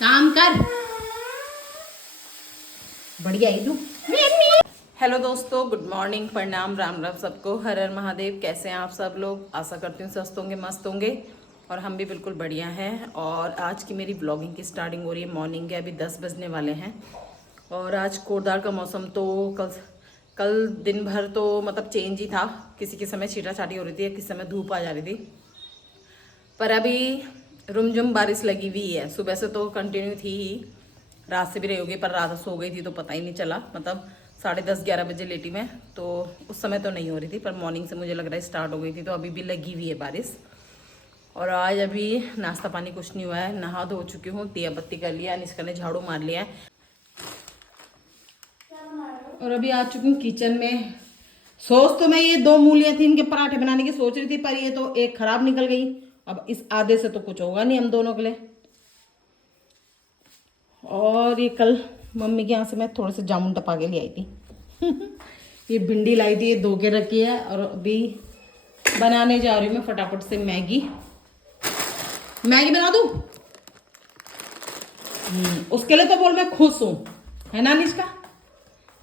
काम कर। बढ़िया है तू। हेलो दोस्तों, गुड मॉर्निंग, प्रणाम, राम राम सबको, हर हर महादेव। कैसे हैं आप सब लोग? आशा करती हूँ स्वस्थ होंगे, मस्त होंगे, और हम भी बिल्कुल बढ़िया हैं। और आज की मेरी ब्लॉगिंग की स्टार्टिंग हो रही है। मॉर्निंग के अभी 10 बजने वाले हैं। और आज कोरदार का मौसम तो कल दिन भर तो मतलब चेंज ही था। किसी के समय छीटा छाटी हो रही थी, किसी समय धूप आ जा रही थी, पर अभी रुमझुम बारिश लगी हुई है। सुबह से तो कंटिन्यू थी ही, रात से भी रही होगी, पर रात सो गई थी तो पता ही नहीं चला। मतलब 10:30-11 बजे लेटी मैं, तो उस समय तो नहीं हो रही थी, पर मॉर्निंग से मुझे लग रहा है स्टार्ट हो गई थी। तो अभी भी लगी हुई है बारिश। और आज अभी नाश्ता पानी कुछ नहीं हुआ है। नहा धो चुकी हूँ, दिया बत्ती कर लिया, निष्का ने झाड़ू मार लिया है, और अभी आ चुकी हूँ किचन में। सोच तो मैं ये 2 मूलियाँ थी, इनके पराठे बनाने की सोच रही थी, पर ये तो एक खराब निकल गई। अब इस आधे से तो कुछ होगा नहीं हम दोनों के लिए। और ये कल मम्मी के यहाँ से मैं थोड़े से जामुन टपा के ले आई थी। ये भिंडी लाई थी, ये धो के रखी है। और अभी बनाने जा रही हूँ मैं फटाफट से मैगी बना दूँ। उसके लिए तो बोल मैं खुश हूँ, है ना निष्का?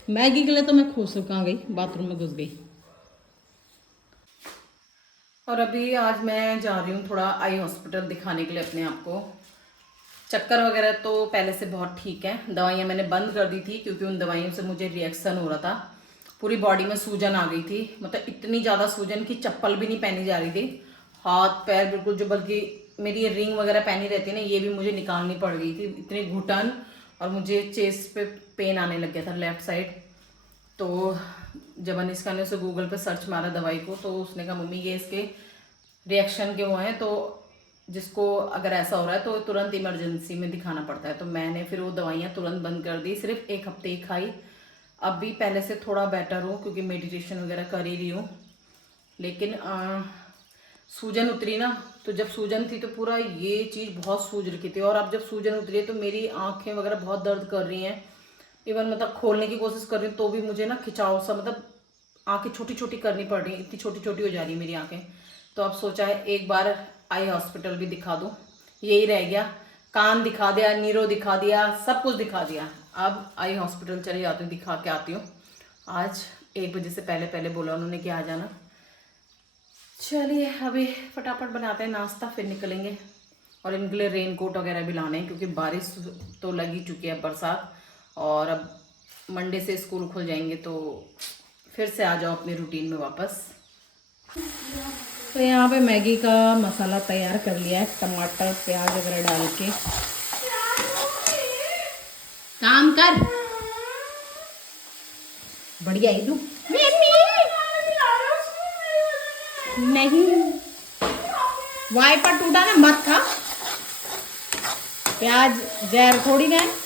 मैगी के लिए तो मैं खुश हूँ। कहाँ गई? बाथरूम में घुस गई। और अभी आज मैं जा रही हूँ थोड़ा आई हॉस्पिटल दिखाने के लिए अपने आप को। चक्कर वगैरह तो पहले से बहुत ठीक है। दवाइयाँ मैंने बंद कर दी थी, क्योंकि उन दवाइयों से मुझे रिएक्शन हो रहा था। पूरी बॉडी में सूजन आ गई थी, मतलब इतनी ज़्यादा सूजन कि चप्पल भी नहीं पहनी जा रही थी। हाथ पैर बिल्कुल, जो बल्कि मेरी ये रिंग वगैरह पहनी रहती है ना, ये भी मुझे निकालनी पड़ गई थी। इतनी घुटन, और मुझे चेस्ट पे पेन आने लग गया था लेफ्ट साइड। तो जब अनिष्का ने उसे गूगल पे सर्च मारा दवाई को, तो उसने कहा मम्मी ये इसके रिएक्शन के हुए हैं, तो जिसको अगर ऐसा हो रहा है तो तुरंत इमरजेंसी में दिखाना पड़ता है। तो मैंने फिर वो दवाइयाँ तुरंत बंद कर दी, सिर्फ 1 हफ्ते ही खाई। अब भी पहले से थोड़ा बेटर हूँ, क्योंकि मेडिटेशन वगैरह कर ही रही हूँ। लेकिन सूजन उतरी ना, तो जब सूजन थी तो पूरा ये चीज़ बहुत सूज रखी थी, और अब जब सूजन उतरी है तो मेरी आँखें वगैरह बहुत दर्द कर रही हैं। इवन मतलब खोलने की कोशिश कर रही हूँ तो भी मुझे ना खिंचाव सा, मतलब आँखें छोटी छोटी करनी पड़ रही है, इतनी छोटी छोटी हो जा रही है मेरी आँखें। तो अब सोचा है एक बार आई हॉस्पिटल भी दिखा दूँ। यही रह गया, कान दिखा दिया, नीरो दिखा दिया, सब कुछ दिखा दिया। अब आई हॉस्पिटल चली जाती हूँ, दिखा के आती हूँ। आज 1 बजे से पहले पहले बोला उन्होंने कि आ जाना। चलिए अभी फटाफट बनाते हैं नाश्ता, फिर निकलेंगे। और इनके लिए रेन कोट वगैरह भी लाने हैं, क्योंकि बारिश तो लगी चुकी है, बरसात। और अब मंडे से स्कूल खुल जाएंगे, तो फिर से आ जाओ अपनी रूटीन में वापस। तो यहाँ पे मैगी का मसाला तैयार कर लिया है, टमाटर प्याज वगैरह डाल के। काम कर। बढ़िया है तू। नहीं, वाइपर टूटा ना, मत खा। प्याज जहर थोड़ी ना है।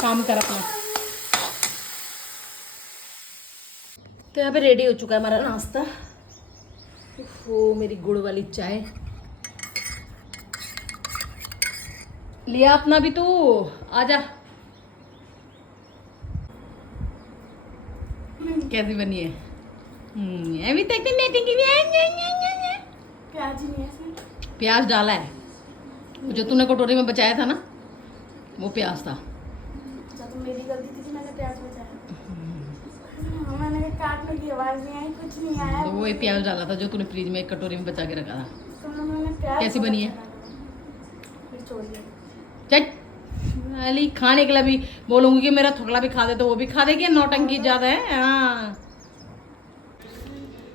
काम कर अपना। तो यहाँ पे रेडी हो चुका है हमारा नाश्ता। वो मेरी गुड़ वाली चाय लिया अपना भी, तू आजा। कैसी बनी है? अभी तक तो नहीं टिकी। प्याज ही नहीं है इसमें। प्याज डाला है, जो तूने कटोरी में बचाया था ना, वो प्याज था। तो मेरी गलती थी कि मैंने प्याज बचाया। मैंने काटने की आवाज नहीं आई, कुछ नहीं आया। तो वो एक प्याज डाला था जो तूने फ्रिज में एक कटोरी में बचा के रखा था। तो मैंने प्याज कैसी बनी है? फिर छोड़ दिया। चल अली, खाने के लिए भी बोलूंगी कि मेरा थोड़ा भी खा दे, तो वो भी खा देगी। नौटंकी ज्यादा है। हाँ,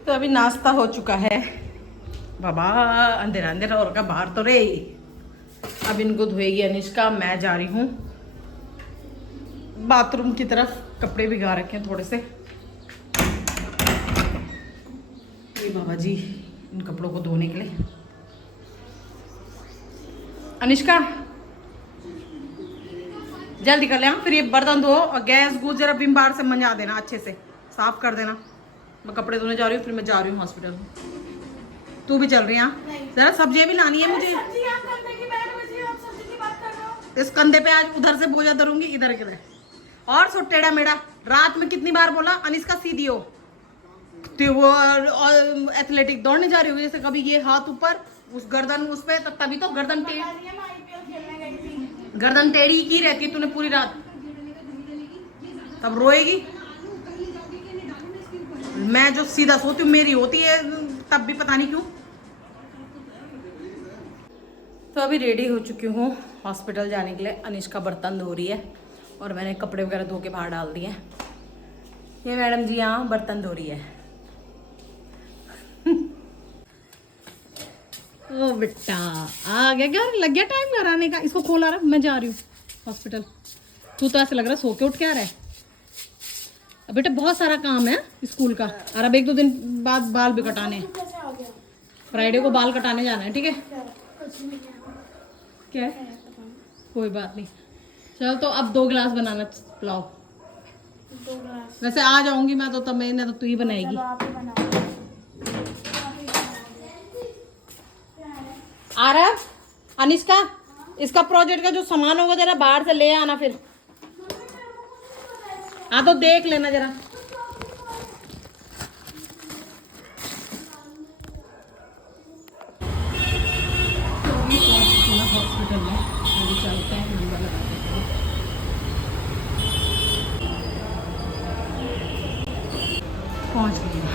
तो अभी नाश्ता हो चुका है। बाबा अंधेरा अंधेरा और का बाहर तो रे। अब इनको धोएगी अनिष्का, मैं जा रही हूँ बाथरूम की तरफ। कपड़े भिगा रखे हैं थोड़े से। ये बाबा जी इन कपड़ों को धोने के लिए। अनिष्का जल्दी कर ले। हाँ, फिर ये बर्तन धो और गैस गूस जरा विम बार से मंजा देना, अच्छे से साफ कर देना। मैं कपड़े धोने जा रही हूँ, फिर मैं जा रही हूँ हॉस्पिटल। तू भी चल रही है? जरा सब्जियां भी लानी है मुझे। इस कंधे पे आज उधर से बोझा धरूंगी, इधर किधर। और सो टेढ़ा मेढ़ा। रात में कितनी बार बोला अनिष्का सीधी हो। तो वो एथलेटिक दौड़ने जा रही होगी, जैसे कभी ये हाथ ऊपर उस गर्दन उस पे, तभी तो गर्दन टेढ़ी, गर्दन टेढ़ी की रहती है तूने पूरी रात, तब रोएगी। मैं जो सीधा सोती हूँ मेरी होती है तब भी पता नहीं क्यों। तो अभी रेडी हो चुकी हूँ हॉस्पिटल जाने के लिए। अनिष्का बर्तन धो रही है और मैंने कपड़े वगैरह धो के बाहर डाल दिए। ये मैडम जी यहाँ बर्तन धो रही है। ओ बेटा आ गया, घर लग गया टाइम घर आने का। इसको खोला रहा, मैं जा रही हूँ हॉस्पिटल। तू तो ऐसा लग रहा सो के उठ के आ रहा है। अब बेटा बहुत सारा काम है स्कूल का, और अब 1-2 दिन बाद बाल भी कटाने हैं। फ्राइडे को बाल कटाने जाना है, ठीक है? क्या है? कोई बात नहीं। चल तो अब 2 गिलास बनाना पुलाव। 2 गिलास वैसे आ जाऊंगी मैं तो, तब मैंने तो तू ही बनाएगी। आरव, अनिष्का, इसका प्रोजेक्ट का जो सामान होगा जरा बाहर से ले आना फिर। हाँ तो देख लेना जरा। हॉस्पिटल में अभी चलते हैं, नंबर लगाते हैं। पहुंच गया।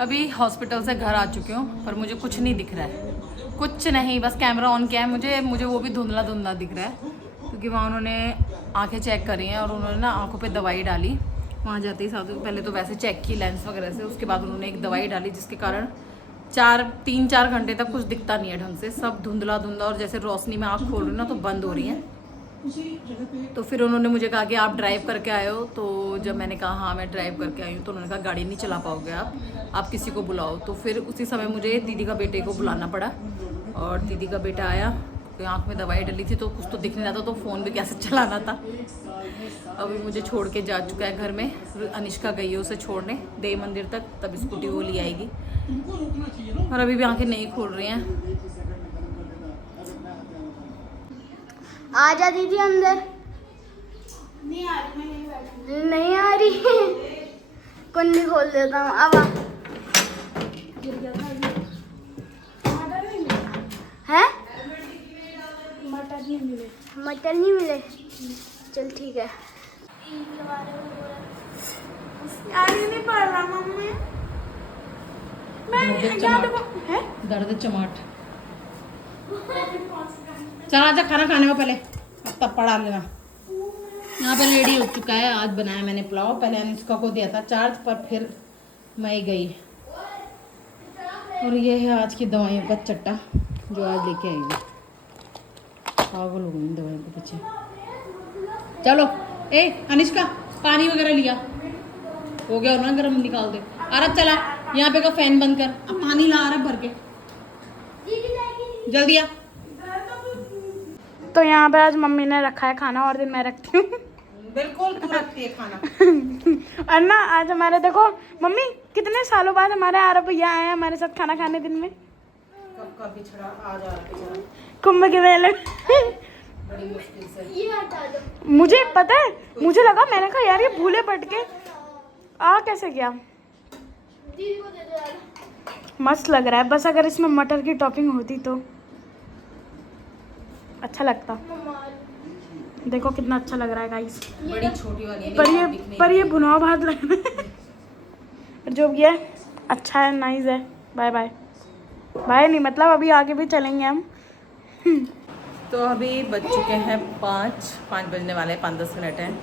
अभी हॉस्पिटल से घर आ चुकी हूँ, पर मुझे कुछ नहीं दिख रहा है, कुछ नहीं। बस कैमरा ऑन किया है, मुझे वो भी धुंधला धुंधला दिख रहा है, क्योंकि वहाँ उन्होंने आंखें चेक करी हैं और उन्होंने ना आंखों पे दवाई डाली। वहाँ जाते ही साथ पहले तो वैसे चेक की लेंस वगैरह से, उसके बाद उन्होंने एक दवाई डाली जिसके कारण 3-4 घंटे तक कुछ दिखता नहीं है ढंग से, सब धुंधला धुंधला, और जैसे रोशनी में आँख खोल रही ना तो बंद हो रही है। तो फिर उन्होंने मुझे कहा कि आप ड्राइव करके आए हो। तो जब मैंने कहा हाँ मैं ड्राइव करके आई हूँ, तो उन्होंने कहा गाड़ी नहीं चला पाओगे आप किसी को बुलाओ। तो फिर उसी समय मुझे दीदी का बेटे को बुलाना पड़ा, और दीदी का बेटा आया। तो आँख में दवाई डली थी तो कुछ तो दिख नहीं रहा था, तो फ़ोन भी कैसे चलाना था। अभी मुझे छोड़ के जा चुका है घर में। अनिष्का गई है उसे छोड़ने देव मंदिर तक, तब स्कूटी वो ले आएगी। और अभी भी आंखें नहीं खोल रही हैं। आ जा दीदी अंदर। नहीं आ रही, मैं नहीं बैठूंगी। नहीं आ रही, कुंडी खोल देता हूँ। अब आ। है मटर नहीं मिले। चल ठीक है। यार ये नहीं पड़ रहा मम्मी। मैं दर्द चमाट। चल आजा खाना खाने को पहले, तब पढ़ा लेना। यहाँ पे रेडी हो चुका है। आज बनाया मैंने पुलाव। पहले अनिष्का को दिया था चार्ज, पर फिर मैं गई। और ये है आज की दवाइयों का चट्टा जो आज लेके आई हूँ। पागल हो गई दवाइयों के पीछे। चलो ए अनिष्का, पानी वगैरह लिया हो गया और ना गर्म निकाल दे। अरब चला यहाँ पे का फैन बंद कर, अब पानी ला अरब भर के जल्दी आ। तो यहाँ पे आज मम्मी ने रखा है खाना, और दिन मैं रखती हूँ। बिल्कुल तू रखती है खाना। और ना आज हमारे देखो मम्मी कितने सालों बाद हमारे आरब भैया आए हैं हमारे साथ खाना खाने दिन में। कब का बिछड़ा आ जा रहा कुंभ के मेले। बड़ी मुश्किल से। मुझे पता है, मुझे लगा, मैंने कहा यार ये भूले पट के आ कैसे गया। मस्त लग रहा है, बस अगर इसमें मटर की टॉपिंग होती तो अच्छा लगता। देखो कितना अच्छा लग रहा है गाइस। बड़ी छोटी वाली है, पर ये भुना भात लग रहा है। पर जो भी है अच्छा है, नाइस है। Bye bye. बाय नहीं मतलब अभी आगे भी चलेंगे हम। तो अभी बज चुके हैं 5 बजने वाले हैं, 5-10 मिनट हैं।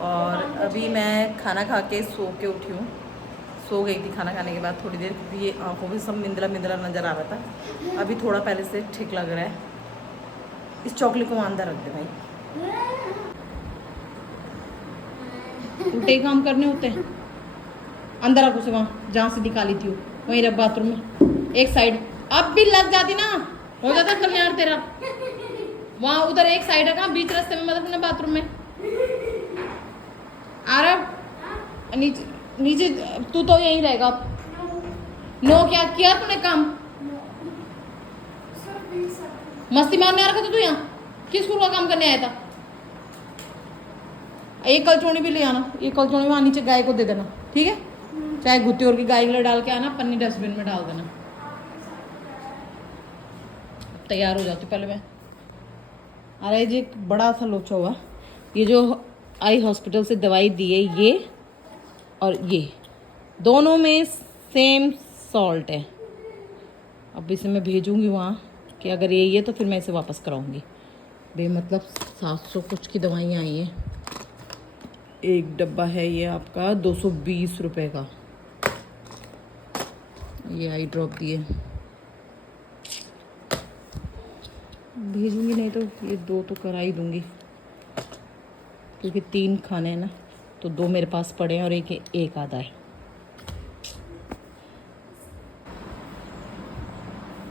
और अभी मैं खाना खा के सो के उठी हूँ। सो गई थी खाना खाने के बाद थोड़ी देर, क्योंकि ये आँखों में सब मिंदला मिंदला नज़र आ रहा था। अभी थोड़ा पहले से ठीक लग रहा है। इस चॉकलेट को अंदर रख दे भाई, उल्टे ही काम करने होते हैं। अंदर रख उसे, वहाँ जहाँ से निकाली थी वहीं रख बाथरूम में एक साइड। अब भी लग जाती ना, हो जाता कल्याण तेरा। वहाँ उधर एक साइड है, कहाँ बीच रास्ते में, मतलब बाथरूम में। आरब नीचे नीचे, तू तो यहीं रहेगा। नो क्या किया तूने काम? मस्ती मारने आ रखा था तू यहाँ? किस स्कूल का काम करने आया था? एक कलचौनी भी ले आना, एक कलचौनी वहाँ नीचे गाय को दे देना, ठीक है? चाहे गुत्ती और की गाय के लिए डाल के आना, पन्नी डस्टबिन में डाल देना। तैयार हो जाती पहले मैं। अरे जी एक बड़ा सा लोचा हुआ, ये जो आई हॉस्पिटल से दवाई दी है ये और ये दोनों में सेम सॉल्ट है। अब इसे मैं भेजूंगी वहाँ कि अगर ये तो फिर मैं इसे वापस कराऊंगी। बेमतलब 700 कुछ की दवाइयाँ आई हैं। एक डब्बा है ये आपका 220 रुपये का। ये आई ड्रॉप दिए, भेजूंगी नहीं तो ये 2 तो करा ही दूंगी, क्योंकि 3 खाने हैं ना, तो 2 मेरे पास पड़े हैं और एक आधा है।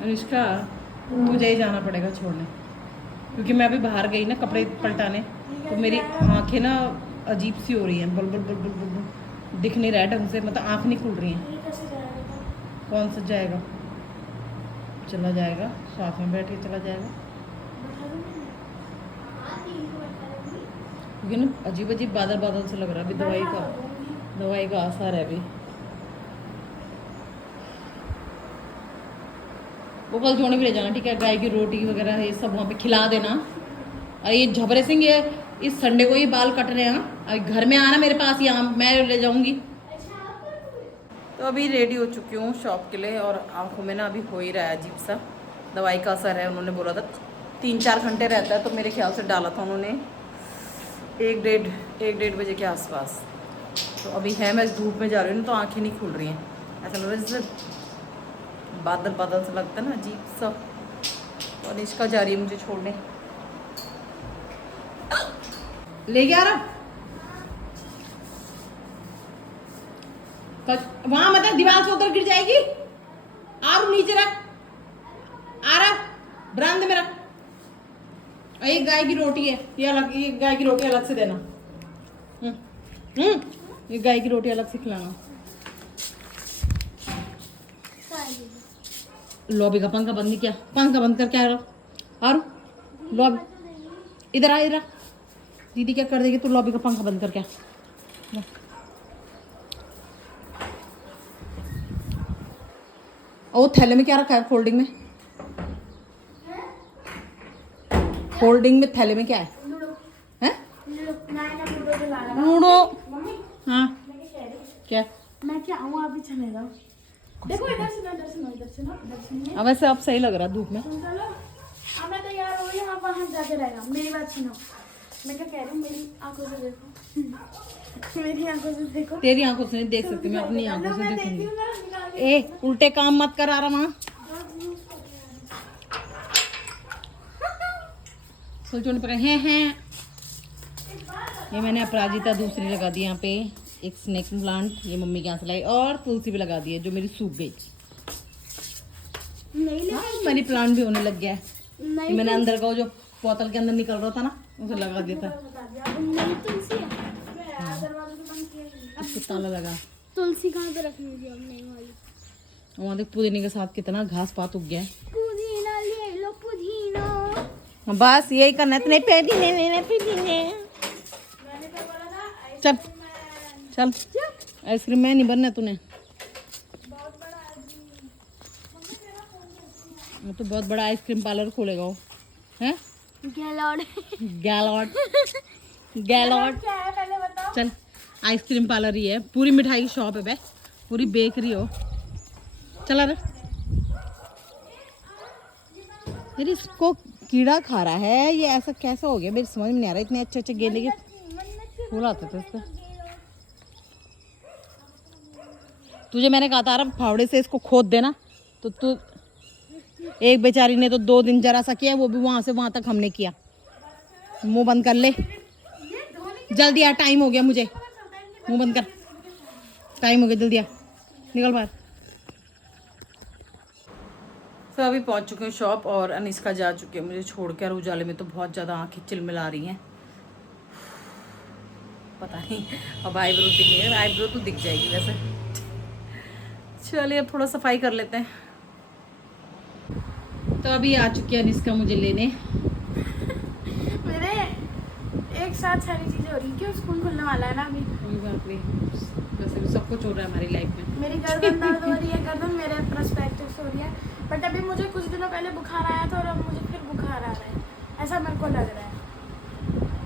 अनुष्का तुझे ही जाना पड़ेगा छोड़ने, क्योंकि मैं अभी बाहर गई ना कपड़े पलटाने, तो मेरी आंखें ना अजीब सी हो रही हैं, बल बल बल बल बल बल, दिख नहीं रहा है ढंग से, मतलब आँख नहीं खुल रही हैं। कौन सा जाएगा? चला जाएगा, साथ में बैठ के चला जाएगा, क्योंकि ना अजीब अजीब बादल बादल से लग रहा है अभी। दवाई का असर है अभी। वो कल जोड़ने भी ले जाना, ठीक है? गाय की रोटी वगैरह ये सब वहाँ पे खिला देना। और ये झबरे सिंह ये इस संडे को ये बाल कट रहे हैं, अभी घर में आना मेरे पास, यहाँ मैं ले जाऊँगी। तो अभी रेडी हो चुकी हूँ शॉप के लिए, और आंखों में ना अभी हो ही रहा है अजीब सा, दवाई का असर है। उन्होंने बोला था 3-4 घंटे रहता है, तो मेरे ख्याल से डाला था उन्होंने 1-1.5 बजे के आसपास। तो अभी है, मैं धूप में जा रही हूँ तो आंखें नहीं खुल रही हैं, ऐसा लग रहा है जैसे बादल बादल से लगता है ना अजीब सा। तो अनिष्का जा रही है मुझे छोड़ने, ले गया रहा वहां, मतलब दीवार से उधर गिर जाएगी। और नीचे रख, आ रहा बरामदे में रख। ये गाय की रोटी है, ये अलग, ये गाय की रोटी अलग से देना। ये गाय की रोटी अलग से खिलाना। लॉबी का पंखा बंद नहीं किया, पंखा बंद कर क्या रहा। और लॉबी इधर आ, इधर आ। दीदी क्या कर देगी, तू लॉबी का पंखा बंद कर क्या। ओ थैले में क्या रखा है? फोल्डिंग में, फोल्डिंग में थैले में क्या है? हैं? लूडो। हाँ क्या? मैं क्या आऊँ अभी चलेगा? देखो इधर से ना, इधर से ना, इधर से ना, इधर से नहीं। अब वैसे अब सही लग रहा धूप में। चलो अब मैं तैयार हो गई, वहाँ बाहर जाके रहेगा। मेरी बात सुनो, मैं क्या कह रही हूँ, मेरी आंखों से देखो। मेरी आंखों से देखो। तेरी आंखों से नहीं देख सकती, मैं अपनी आंखों से देखूंगी। ए उल्टे काम मत कर, आ रहा वहाँ सुलझोने पर हैं। ये मैंने अपराजिता दूसरी लगा दी यहाँ पे, एक स्नेक प्लांट ये मम्मी के यहाँ से लाई, और तुलसी भी लगा दी है जो मेरी सूख गई। नहीं मनी प्लांट भी होने लग गया है। नहीं, मैंने अंदर का वो जो बोतल के अंदर निकल रहा था ना, उसे लगा दिया था। नहीं तुलसी है। दरवाजा तो बंद किया। उसको ताला लगा। तुलसी कहाँ पे रखनी थी? अब नहीं वाली। वहाँ देख पुदीने के साथ कितना घास पात उग गया है। पुदीना ले लो, पुदीना। बस यही करना, इतने पुदीने। चल चल, आइसक्रीम में नहीं बनना तूने। तो बहुत बड़ा आइसक्रीम पार्लर खोलेगा वो, हैं? गैलॉर्ड क्या है पहले बताओ। चल आइसक्रीम पार्लर ही है, पूरी मिठाई की शॉप है बे, पूरी बेकरी हो। चला रे, अरे इसको कीड़ा खा रहा है, ये ऐसा कैसा हो गया मेरी समझ में नहीं आ रहा। इतने अच्छे अच्छे गेंदे के फूल आते थे इसमें। तुझे मैंने कहा था फावड़े से इसको खोद देना, तो तू एक बेचारी ने तो 2 दिन जरा सा किया, वो भी वहां से वहां तक हमने किया। मुंह बंद कर ले जल्दी यार, टाइम हो गया, मुझे मुंह बंद कर, टाइम हो गया, जल्दी आ, निकल बाहर। तो अभी पहुंच चुके हैं शॉप, और अनिष्का जा चुकी है मुझे छोड़ के। और उजाले में तो बहुत ज़्यादा आंखें चिलमिला रही हैं, पता नहीं अब आईब्रो दिखेगा, आईब्रो तो दिख जाएगी वैसे। चलिए अब थोड़ा सफाई कर लेते हैं। तो अभी आ चुकी है अनिष्का मुझे लेने। मेरे एक साथ सारी चीजें हो रही हैं। क्यों स्कूल खुलने वाला है ना अभी। कोई बात नहीं, वैसे भी सब कुछ हो रहा है हमारी लाइफ में। मेरी गर्दन दर्द हो रही है, गर्दन मेरे पर्सपेक्टिव हो रही है, बट अभी मुझे कुछ दिनों पहले बुखार आया था और अब मुझे फिर बुखार आ रहा है, ऐसा मेरे को लग रहा है।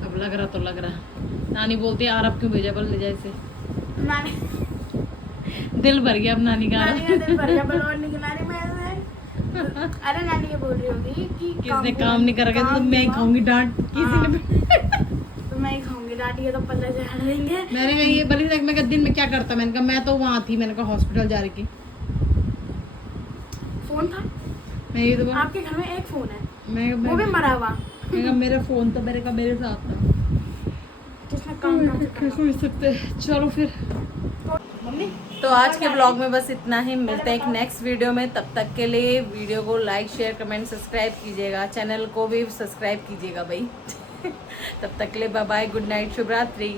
अब लग रहा तो लग रहा। नानी बोलती है यार अब क्यों भेजा बोल ले जाए इसे। नानी दिल भर गया अब नानी का। नानी का दिल भर गया बलौर निकला रही मैं से। अरे नानी ये बोल रही होगी कि किसने काम नहीं करा तो मैं ही खाऊंगी डांट किसी ने। तो मैं ही खाऊंगी डांट, ये तो पल्ले से हट देंगे। मैंने कहा ये बड़ी मैं कहा दिन में क्या करता, मैंने कहा मैं तो वहाँ थी, मैंने कहा हॉस्पिटल जा रही थी। फोन था मैं ये तो आपके घर में, एक फोन है मैं वो भी मरा हुआ। मैंने कहा मेरा फोन तो मेरे साथ था। जिसने काम ना क्या कर सकते हैं। चलो फिर मम्मी। तो आज के ब्लॉग में बस इतना ही, मिलते हैं एक नेक्स्ट वीडियो में। तब तक के लिए वीडियो को लाइक शेयर कमेंट सब्सक्राइब कीजिएगा, चैनल को भी सब्सक्राइब कीजिएगा भाई। तब तक के लिए बाय बाय, गुड नाइट, शुभ रात्रि।